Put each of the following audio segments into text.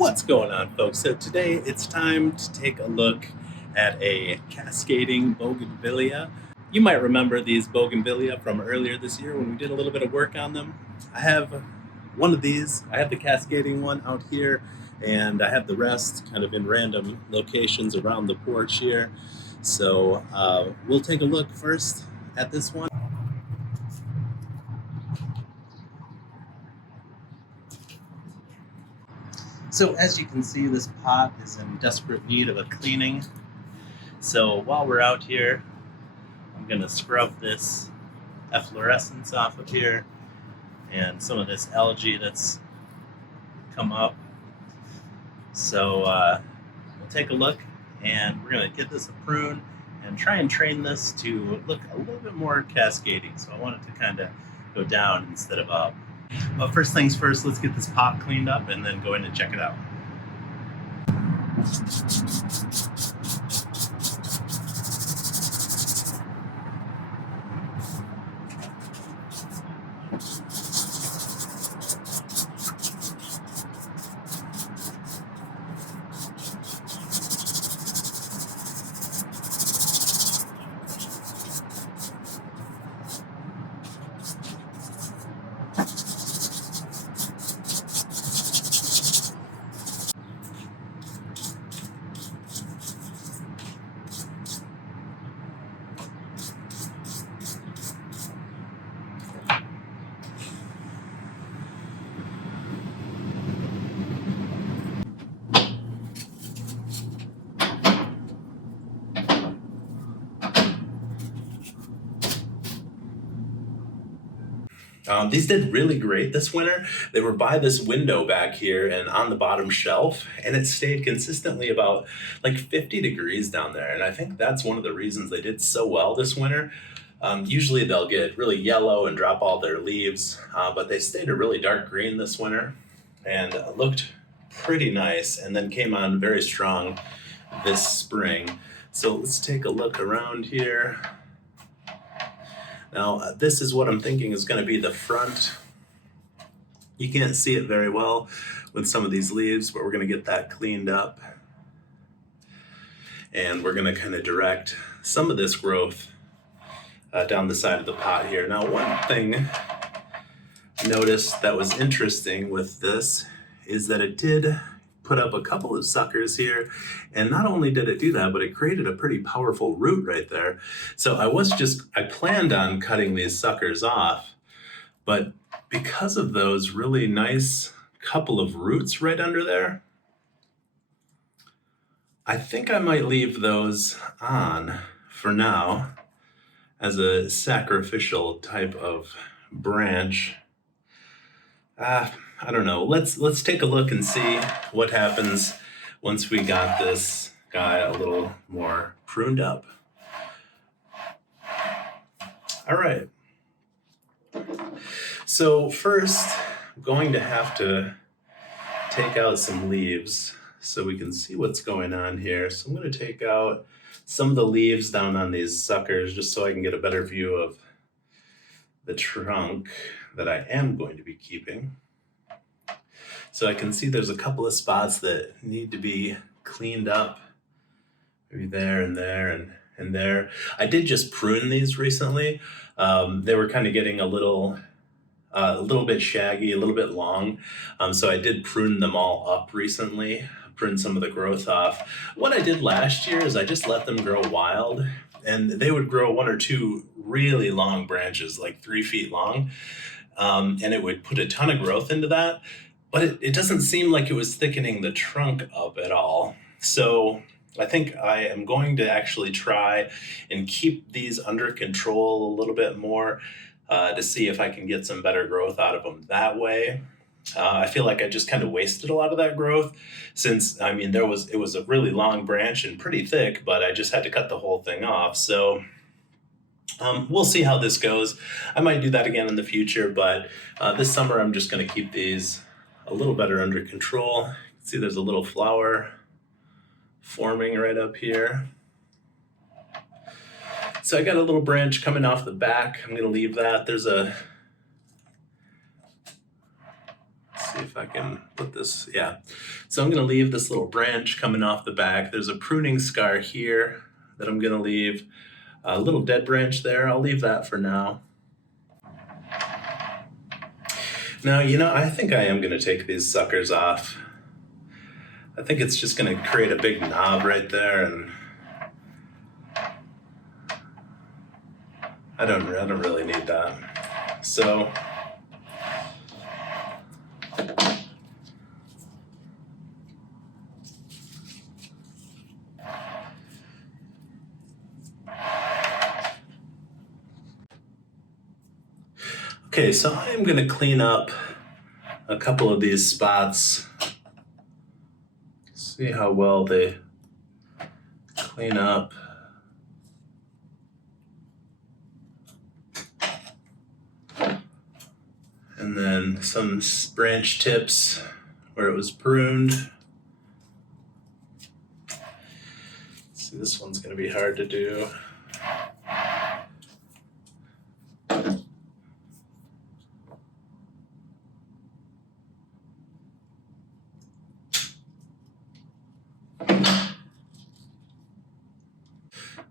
What's going on, folks? So today it's time to take a look at a cascading bougainvillea. You might remember these bougainvillea from earlier this year when we did a little bit of work on them. I have one of these. I have the cascading one out here, and I have the rest kind of in random locations around the porch here. So we'll take a look first at this one. So as you can see, this pot is in desperate need of a cleaning. So while we're out here, I'm going to scrub this efflorescence off of here and some of this algae that's come up. So we'll take a look, and we're going to give this a prune and try and train this to look a little bit more cascading. So I want it to kind of go down instead of up. But first things first, let's get this pot cleaned up and then go in and check it out. These did really great this winter. They were by this window back here and on the bottom shelf, and it stayed consistently about like 50 degrees down there. And I think that's one of the reasons they did so well this winter. Usually they'll get really yellow and drop all their leaves, but they stayed a really dark green this winter and looked pretty nice, and then came on very strong this spring. So let's take a look around here. Now, this is what I'm thinking is going to be the front. You can't see it very well with some of these leaves, but we're going to get that cleaned up. And we're going to kind of direct some of this growth down the side of the pot here. Now, one thing I noticed that was interesting with this is that it did put up a couple of suckers here, and not only did it do that, but it created a pretty powerful root right there. So I planned on cutting these suckers off, but because of those really nice couple of roots right under there, I think I might leave those on for now as a sacrificial type of branch. I don't know. Let's take a look and see what happens once we got this guy a little more pruned up. All right. So first, I'm going to have to take out some leaves so we can see what's going on here. So I'm going to take out some of the leaves down on these suckers just so I can get a better view of the trunk that I am going to be keeping. So I can see there's a couple of spots that need to be cleaned up, maybe there and there and there. I did just prune these recently. They were kind of getting a little bit shaggy, a little bit long. So I did prune them all up recently, prune some of the growth off. What I did last year is I just let them grow wild, and they would grow one or two really long branches, like 3 feet long. And it would put a ton of growth into that. But it doesn't seem like it was thickening the trunk up at all. So I think I am going to actually try and keep these under control a little bit more to see if I can get some better growth out of them that way. I feel like I just kind of wasted a lot of that growth since, I mean, it was a really long branch and pretty thick, but I just had to cut the whole thing off. So we'll see how this goes. I might do that again in the future, but this summer I'm just going to keep these a little better under control. See, there's a little flower forming right up here. So I got a little branch coming off the back. I'm going to leave that. Let's see if I can put this, yeah. So I'm gonna leave this little branch coming off the back. There's a pruning scar here that I'm gonna leave. A little dead branch there, I'll leave that for now. Now, I think I am gonna take these suckers off. I think it's just gonna create a big knob right there, and I don't really need that. So okay, so I am gonna clean up a couple of these spots. See how well they clean up. And then some branch tips where it was pruned. See, this one's gonna be hard to do.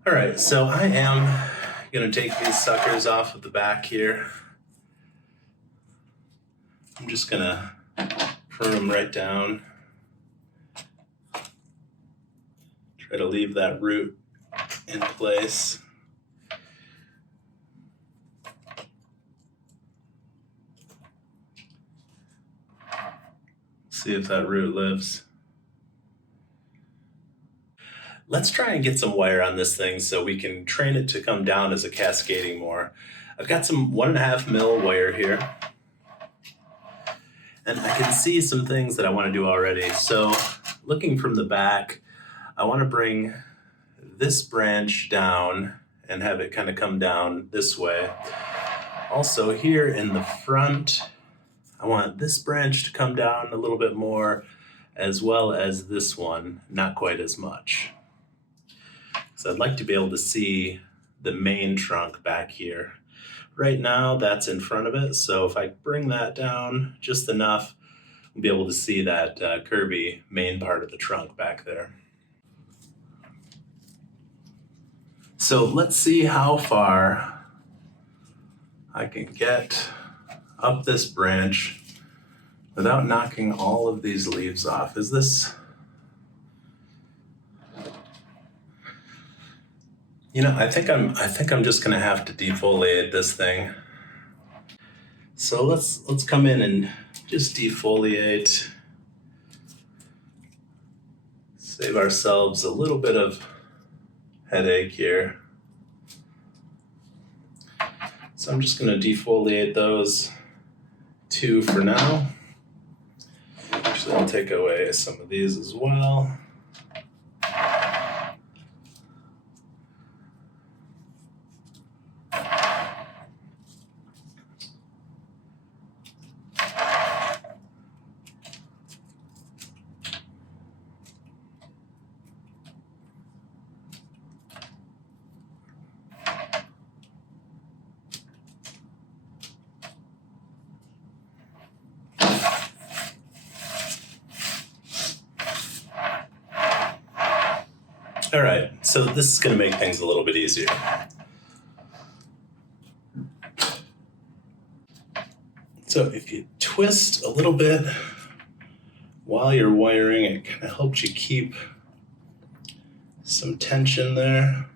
All right, so I am gonna take these suckers off of the back here. I'm just gonna prune them right down. Try to leave that root in place. See if that root lives. Let's try and get some wire on this thing so we can train it to come down as a cascading more. I've got some 1.5 mil wire here. And I can see some things that I want to do already. So looking from the back, I want to bring this branch down and have it kind of come down this way. Also here in the front, I want this branch to come down a little bit more, as well as this one, not quite as much. So I'd like to be able to see the main trunk back here. Right now, that's in front of it, so if I bring that down just enough, we'll be able to see that curvy main part of the trunk back there. So let's see how far I can get up this branch without knocking all of these leaves off. Is this... I think I'm just gonna have to defoliate this thing. So let's come in and just defoliate. Save ourselves a little bit of headache here. So I'm just gonna defoliate those 2 for now. Actually, I'll take away some of these as well. All right, so this is going to make things a little bit easier. So if you twist a little bit while you're wiring, it kind of helps you keep some tension there.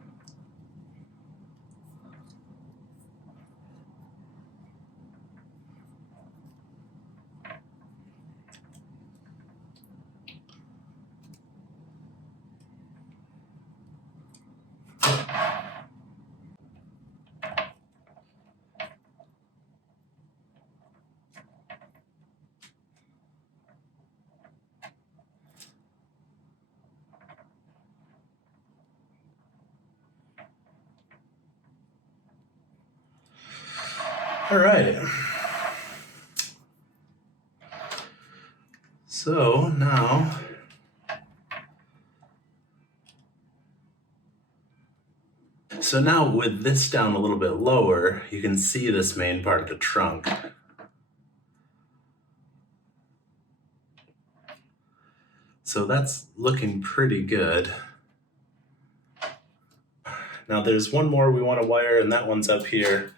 All right. So now with this down a little bit lower, you can see this main part of the trunk. So that's looking pretty good. Now there's one more we want to wire, and that one's up here.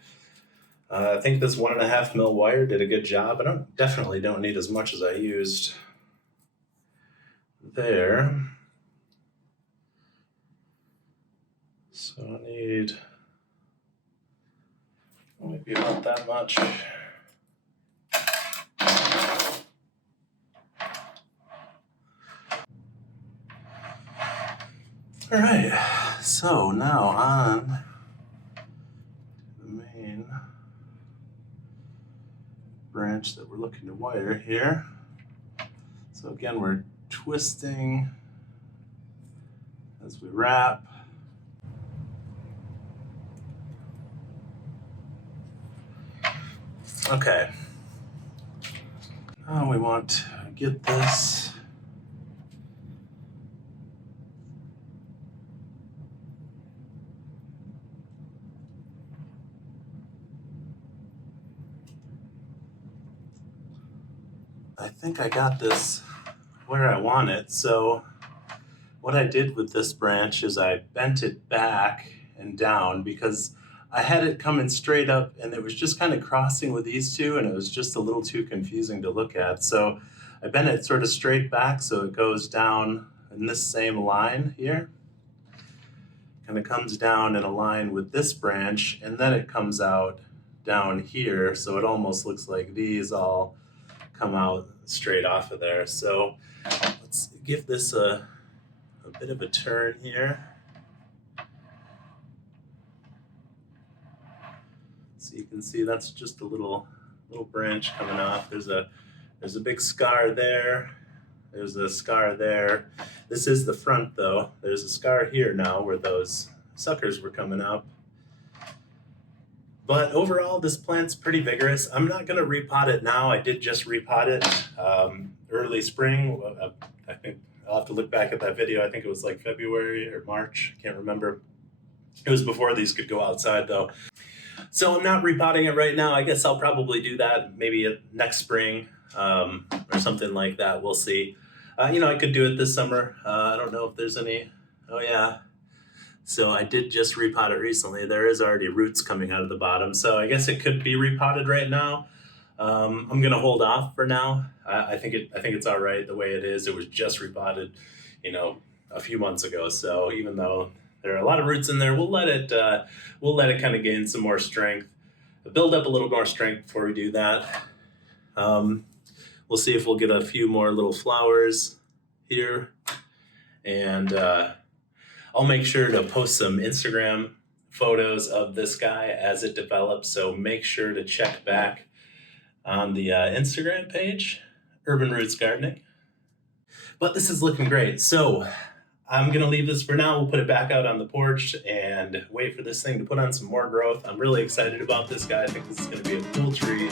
I think this 1.5 mil wire did a good job. I definitely don't need as much as I used there. So I need maybe about that much. All right, so now on the main branch that we're looking to wire here. So again, we're twisting as we wrap. Okay, now we want to get this I think I got this where I want it. So what I did with this branch is I bent it back and down because I had it coming straight up and it was just kind of crossing with these two and it was just a little too confusing to look at. So I bent it sort of straight back so it goes down in this same line here. Kind of comes down in a line with this branch and then it comes out down here. So it almost looks like these all come out straight off of there. So let's give this a bit of a turn here. So you can see that's just a little branch coming off. There's a big scar there. There's a scar there. This is the front though. There's a scar here now where those suckers were coming up. But overall, this plant's pretty vigorous. I'm not going to repot it now. I did just repot it early spring. I think I'll have to look back at that video. I think it was like February or March. I can't remember. It was before these could go outside though. So I'm not repotting it right now. I guess I'll probably do that maybe next spring or something like that. We'll see. I could do it this summer. I don't know if there's any. Oh yeah. So I did just repot it recently. There is already roots coming out of the bottom. So I guess it could be repotted right now. I'm gonna hold off for now. I think it's all right the way it is. It was just repotted, a few months ago. So even though there are a lot of roots in there, we'll let it kind of gain some more strength, build up a little more strength before we do that. We'll see if we'll get a few more little flowers here, and I'll make sure to post some Instagram photos of this guy as it develops. So make sure to check back on the Instagram page, Urban Roots Gardening. But this is looking great. So I'm gonna leave this for now. We'll put it back out on the porch and wait for this thing to put on some more growth. I'm really excited about this guy. I think this is gonna be a cool tree.